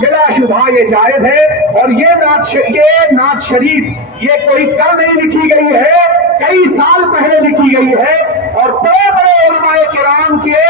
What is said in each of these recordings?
بلا شبہ یہ جائز ہے. اور یہ نعت شریف یہ کوئی کل نہیں لکھی گئی ہے, کئی سال پہلے لکھی گئی ہے, اور بڑے بڑے علماء کرام کے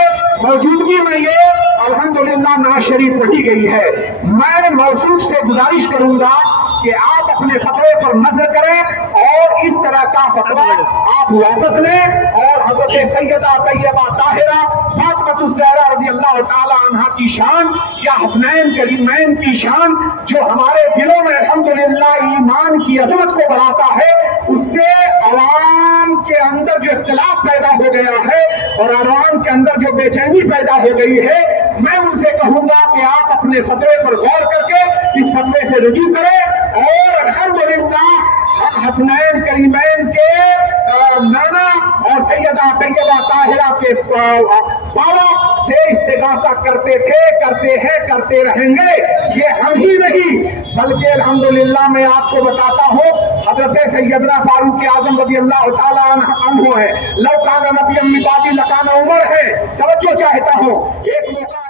موجودگی میں یہ الحمدللہ نعت شریف پڑھی گئی ہے. میں موصوف سے گزارش کروں گا کہ آپ اپنے فتوے پر نظر کریں اور اس طرح کا فتویٰ آپ واپس لیں, اور حضرت سیدہ طیبہ طاہرہ فاطمہ الزہرا رضی اللہ تعالی عنہا کی شان یا حسنین کریمین کی شان جو ہمارے دلوں میں الحمدللہ ایمان کی عظمت کو بڑھاتا ہے, اس سے عوام کے اندر جو اختلاف پیدا ہو گیا ہے اور عوام کے اندر جو بے چینی پیدا ہو گئی ہے, میں ان سے کہوں گا کہ آپ اپنے فتوے پر غور کر کے اس فتوے سے رجوع کریں, اور الحمدللہ حسنین کریمین کے نانا اور سیدہ طیبہ طاہرہ کے بابا سے استغاثہ کرتے تھے, کرتے ہیں, کرتے رہیں گے. یہ ہم ہی نہیں بلکہ الحمدللہ میں آپ کو بتاتا ہوں حضرت سیدنا فاروق اعظم رضی اللہ تعالی عنہ ہے, لو کان نبی من بعدی لکان عمر ہے. توجہ چاہتا ہوں, ایک موقع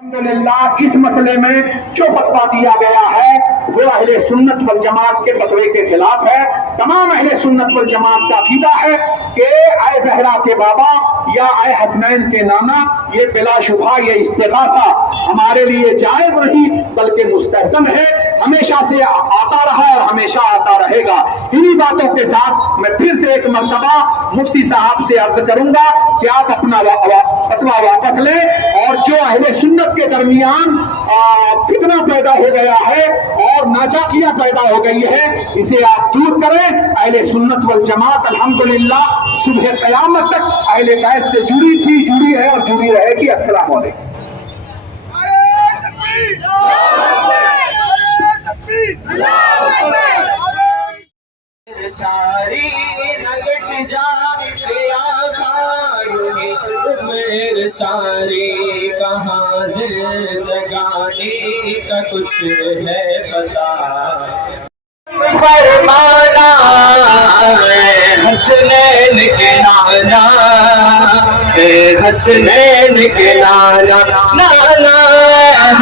الحمدللہ اس مسئلے میں جو فتویٰ دیا گیا ہے وہ اہل سنت والجماعت کے فتوے کے خلاف ہے. تمام اہل سنت والجماعت کا عقیدہ ہے کہ اے زہرا کے بابا یا اے حسنین کے نانا, یہ بلا شبہ یہ استغاثہ ہمارے لیے جائز نہیں بلکہ مستحسن ہے, ہمیشہ سے آتا رہا اور ہمیشہ آتا رہے گا. انہی باتوں کے ساتھ میں پھر سے ایک مرتبہ مفتی صاحب سے عرض کروں گا کہ آپ اپنا فتویٰ واپس لیں, اور جو اہل سنت کے درمیان فتنہ پیدا ہو گیا ہے اور ناچاکیاں پیدا ہو گئی ہے, اسے آپ دور کریں. اہل سنت والجماعت الحمدللہ صبح قیامت تک اہل بیت سے جڑی تھی, جڑی ہے اور جڑی رہے گی. السلام علیکم. ساری نگٹ جا عمر ساری کہاں زندگانی کا کچھ ہے پتا. فرمانا حسنین کے نانا, حسنین کے نانا, نانا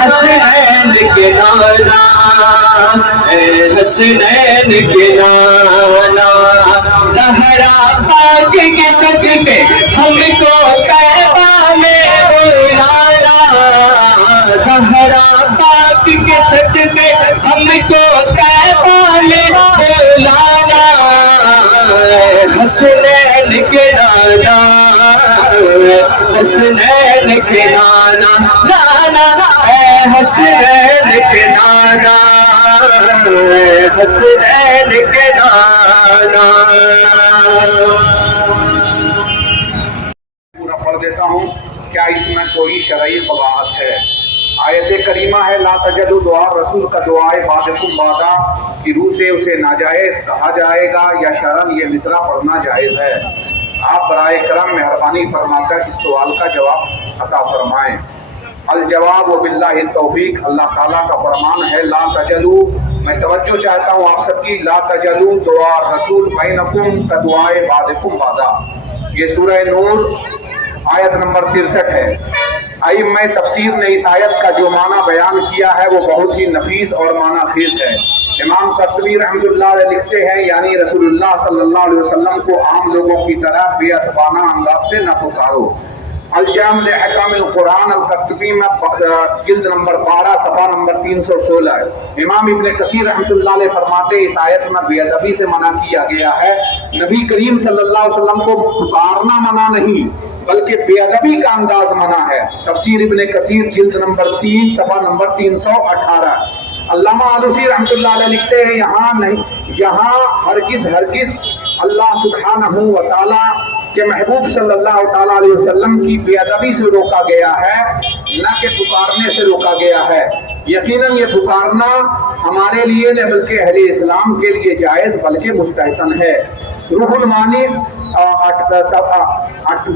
حسنین کے نانا, حسنین کے نانا. زہرا پاک کے صدقے ہم کو کعبہ میں بلانا, زہرا پاک کے صدقے ہم کو کعبہ میں بلانا. حسنین کے نانا, حسنین کے نانا, نانا اے حسنین کے نانا, حسنین کے نانا. پورا پڑھ دیتا ہوں, کیا اس میں کوئی شرعی قباحت ہے؟ آیت کریمہ ہے لا تجدوا دعا رسول کا دعائے بعدکم بعدا کی روح سے اسے ناجائز کہا جائے گا یا شرعن یہ مصرع پڑھنا جائز ہے. آپ برائے کرم مہربانی فرما کر اس سوال کا جواب عطا فرمائیں. الجواب وباللہ التوفیق. اللہ تعالیٰ کا فرمان ہے لا تجلو, میں توجہ چاہتا ہوں آپ سب کی, لا تجلو دعا رسول بینکم کا دعائے بعدکم بعدا. یہ سورہ نور آیت نمبر 63 ہے. ائمہ تفسیر نے اس آیت کا جو معنی بیان کیا ہے وہ بہت ہی نفیس اور معنی خیز ہے. امام قرطبی رحمۃ اللہ علیہ لکھتے ہیں یعنی رسول اللہ صلی اللہ علیہ وسلم کو عام لوگوں کی طرح بے ادبانہ انداز سے نہ پکارو. الجامع لأحکام القرآن القرطبی میں جلد نمبر 12 صفحہ نمبر 316 ہے. امام ابن کثیر رحمۃ اللہ علیہ فرماتے اس آیت میں بے ادبی سے منع کیا گیا ہے. نبی کریم صلی اللہ علیہ وسلم کو پکارنا منع نہیں بلکہ بے ادبی کا انداز منع ہے. تفسیر ابن کثیر جلد نمبر 3 صفحہ نمبر 318. علامہ آلوسی رحمۃ اللہ علیہ لکھتے ہیں یہاں ہرگز اللہ سبحانہ و تعالیٰ کہ محبوب صلی اللہ تعالیٰ علیہ وسلم کی بے ادبی سے روکا گیا ہے, نہ کہ پکارنے سے روکا گیا ہے. یقیناً یہ پکارنا ہمارے لیے نہ بلکہ اہل اسلام کے لیے جائز بلکہ مستحسن ہے. روح المعانی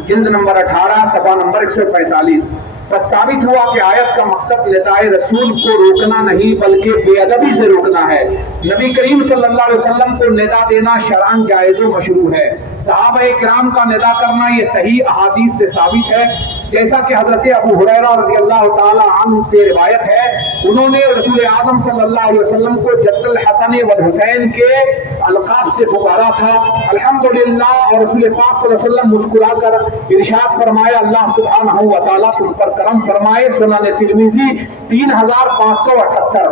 جلد نمبر 18 صفحہ نمبر 145. بس ثابت ہوا کہ آیت کا مقصد ندائے رسول کو روکنا نہیں بلکہ بے ادبی سے روکنا ہے. نبی کریم صلی اللہ علیہ وسلم کو ندا دینا شرعاً جائز و مشروع ہے. صحابہ کرام کا ندا کرنا یہ صحیح احادیث سے ثابت ہے. جیسا کہ حضرت ابو ہریرہ رضی اللہ تعالی عنہ سے روایت ہے، انہوں نے رسول اعظم صلی اللہ علیہ وسلم کو جد الحسن والحسین کے القاب سے پکارا تھا، الحمدللہ، اور رسول پاک صلی اللہ علیہ وسلم مسکرا کر ارشاد فرمایا اللہ سبحانہ و تعالیٰ تم پر کرم فرمائے۔ سنن ترمذی 3578۔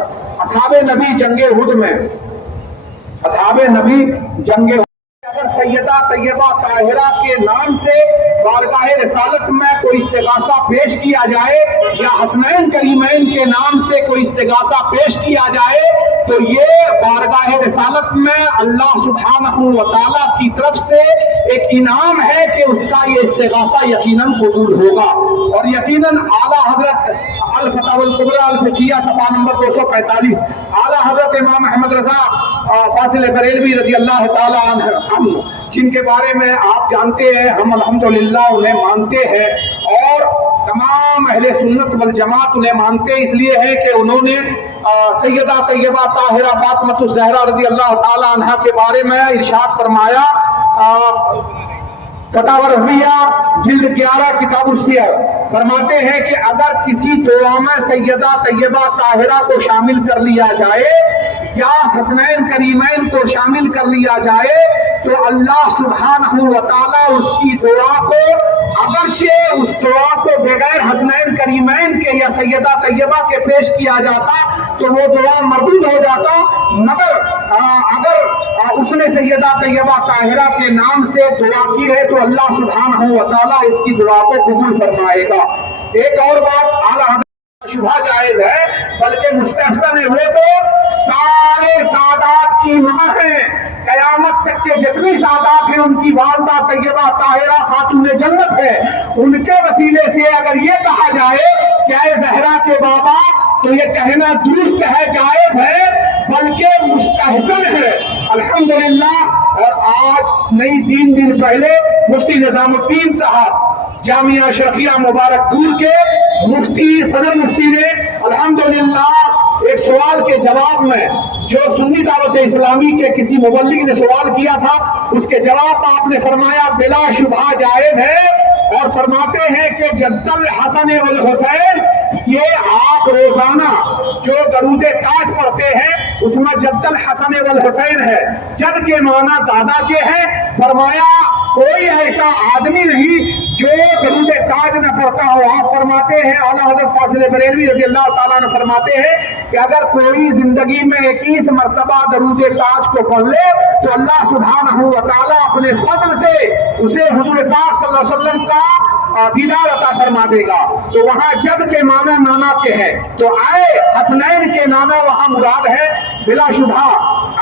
اصحاب نبی جنگ احد میں، اصحاب نبی جنگ احد اگر سیدہ طیبہ طاہرہ کے نام سے بارگاہ رسالت میں کوئی استغاثہ پیش کیا جائے یا حسنین کریمین کے نام سے کوئی استغاثہ پیش کیا جائے تو یہ بارگاہ رسالت میں اللہ سبحانہ و تعالیٰ کی طرف سے ایک انعام ہے کہ اس کا یہ استغاثہ یقیناً قبول ہوگا، اور یقیناً اعلیٰ حضرت الفتاوی الکبریٰ الفقہیہ صفحہ نمبر 245 اعلیٰ حضرت امام احمد رضا فاضل بریلوی رضی اللہ تعالیٰ عنہ، جن کے بارے میں آپ جانتے ہیں، ہم الحمدللہ انہیں مانتے ہیں، اور تمام اہل سنت والجماعت انہیں مانتے اس لیے ہے کہ انہوں نے سیدہ طیبہ طاہرہ فاطمۃ الزہرا رضی اللہ تعالی عنہا کے بارے میں ارشاد فرمایا، فتاوی رضویہ جلد 11 کتاب السیر، فرماتے ہیں کہ اگر کسی دعا میں سیدہ طیبہ طاہرہ کو شامل کر لیا جائے یا حسنین کریمین کو شامل کر لیا جائے تو اللہ سبحانہ و تعالیٰ اس کی دعا کو، اگرچہ اس دعا کو بغیر حسنین کریمین کے یا سیدہ طیبہ کے پیش کیا جاتا تو وہ دعا مردود ہو جاتا، مگر اگر اس نے سیدہ طیبہ طاہرہ کے نام سے دعا کی ہے تو اللہ سبحانہ و تعالیٰ اس کی دعا کو قبول فرمائے گا۔ ایک اور بات، اعلیٰ حضرت شبہ جائز ہے بلکہ مستحسن ہے، وہ تو سارے سادات کی ماں ہے، قیامت تک کے جتنی سادات ہیں ان کی والدہ طیبہ طاہرہ خاتون جنت ہے، ان کے وسیلے سے اگر یہ کہا جائے کہ اے زہرا کے بابا، تو یہ کہنا درست ہے، جائز ہے، بلکہ مستحسن ہے، الحمدللہ۔ اور آج نہیں 3 دن پہلے مفتی نظام الدین صاحب جامعہ اشرفیہ مبارک پور کے مفتی صدر مفتی نے الحمدللہ ایک سوال کے جواب میں، جو سنی دعوت اسلامی کے کسی مبلغ نے سوال کیا تھا، اس کے جواب میں آپ نے فرمایا بلا شبہ جائز ہے، اور فرماتے ہیں کہ جد الحسن والحسین، یہ آپ روزانہ جو درود تاج پڑھتے ہیں اس میں جد الحسن والحسین ہے، جد کے معنی دادا کے ہیں، فرمایا کوئی ایسا آدمی نہیں جو درود تاج نہ پڑھتا ہو۔ آپ فرماتے ہیں، اعلیٰ حضرت فاضل بریلوی رضی اللہ تعالیٰ نے فرماتے ہیں کہ اگر کوئی زندگی میں 21 مرتبہ درود تاج کو پڑھ لے تو اللہ سبحانہ و تعالیٰ اپنے فضل سے اسے حضور پاک صلی اللہ علیہ وسلم کا دیدار عطا فرما دے گا۔ تو وہاں جد کے معنی نانا کے ہیں، تو آئے حسنین کے نانا وہاں مراد ہے، بلا شبہ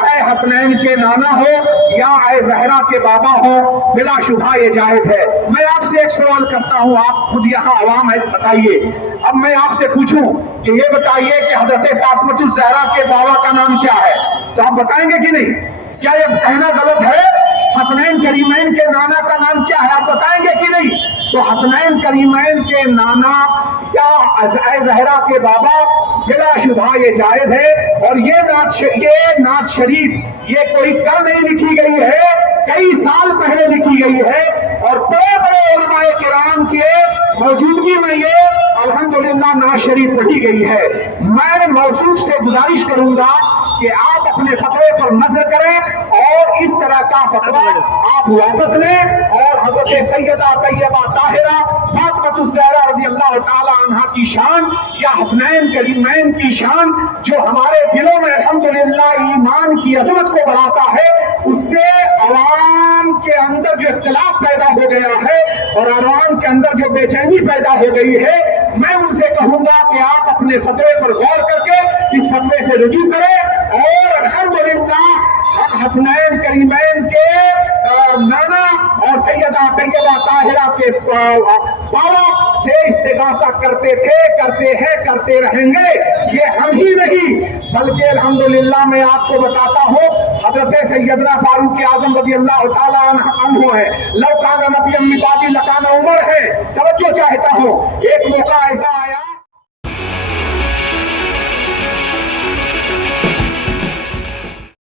اے حسنین کے نانا ہو یا اے زہرا کے بابا ہو، بلا شبہ یہ جائز ہے۔ میں آپ سے ایک سوال کرتا ہوں، آپ خود یہاں عوام ہے، بتائیے، اب میں آپ سے پوچھوں کہ یہ بتائیے کہ حضرت فاطمۃ الزہرا کے بابا کا نام کیا ہے، تو آپ بتائیں گے کہ نہیں؟ کیا یہ کہنا غلط ہے؟ حسنین کریمین کے نانا کا نام کیا ہے، آپ بتائیں گے کہ نہیں؟ تو حسنین کریمین کے نانا یا اے زہرا کے بابا، بلا شبہ یہ جائز ہے، اور یہ نعت شریف یہ کوئی کل نہیں لکھی گئی ہے، کئی سال پہلے لکھی گئی ہے، اور بڑے بڑے علماء کرام کے موجودگی میں یہ الحمدللہ نعت شریف پڑھی گئی ہے۔ میں موصوف سے گزارش کروں گا کہ آپ اپنے فتوے پر نظر کریں اور اس طرح کا فتویٰ آپ واپس لیں، اور حضرت سیدہ طیبہ طاہرہ فاطمۃ الزہرا رضی اللہ تعالی عنہا کی شان یا حسنین کریمین کی شان جو ہمارے دلوں میں الحمدللہ ایمان کی عظمت کو بڑھاتا ہے، اس سے عوام کے اندر جو اختلاف پیدا ہو گیا ہے اور عوام کے اندر جو بے چینی پیدا ہو گئی ہے، میں ان سے کہوں گا کہ آپ اپنے فتوے پر غور کر کے اس فتوے سے رجوع کریں، اور الحمدللہ ہم حسنین کریمین کے نانا اور سیدہ طیبہ طاہرہ کے بابا سے استغاثہ کرتے تھے، کرتے ہیں، کرتے رہیں گے۔ یہ ہم ہی نہیں بلکہ الحمدللہ میں آپ کو بتاتا ہوں، حضرت سیدنا فاروق اعظم رضی اللہ تعالیٰ عنہ ہے، لو کان نبی من بعدی لکان عمر ہے، توجہ چاہتا ہوں، ایک